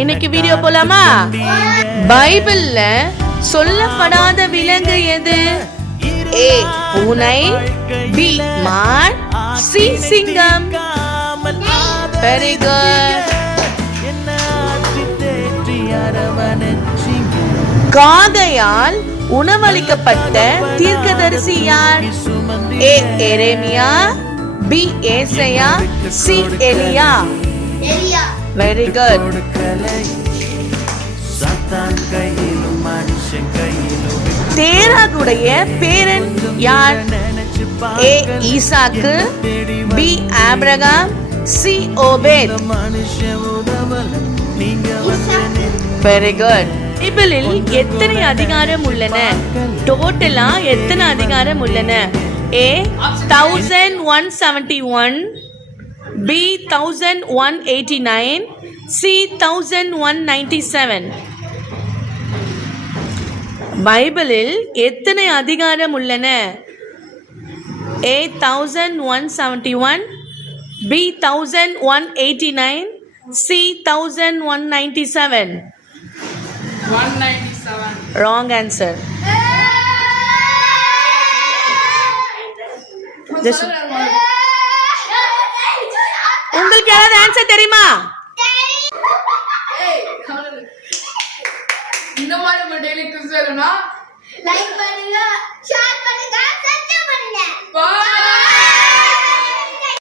இன்னைக்கு வீடியோ போலாமா? பைபிள்ல சொல்லப்படாத விலங்கு எது? ஏ பூனை, பி மான், சி சிங்கம். Very good. காகையால் உணவளிக்கப்பட்ட தீர்க்கதரிசி யார்? ஏ எரேமியா, பி ஏசாயா, சி எலியா. Very good. தேராகுடைய பேரன் யார்? A Isaac, B Abraham, C Obed. Very good. பைபிளில் எத்தனை அதிகாரம் உள்ளன? டோட்டலா எத்தனை அதிகாரம் உள்ளன? A 1171, B 1189, C 1197. பைபிளில் எத்தனை அதிகாரம் உள்ளன? A 1171, B 1189, C 1197. 197. Wrong answer. உங்களுக்கு யாராவது ஆன்சர் தெரியுமா? இந்த மாதிரி டெய்லி குவிஸ் வேணும்னா லைக் பண்ணுங்க, ஷேர் பண்ணுங்க.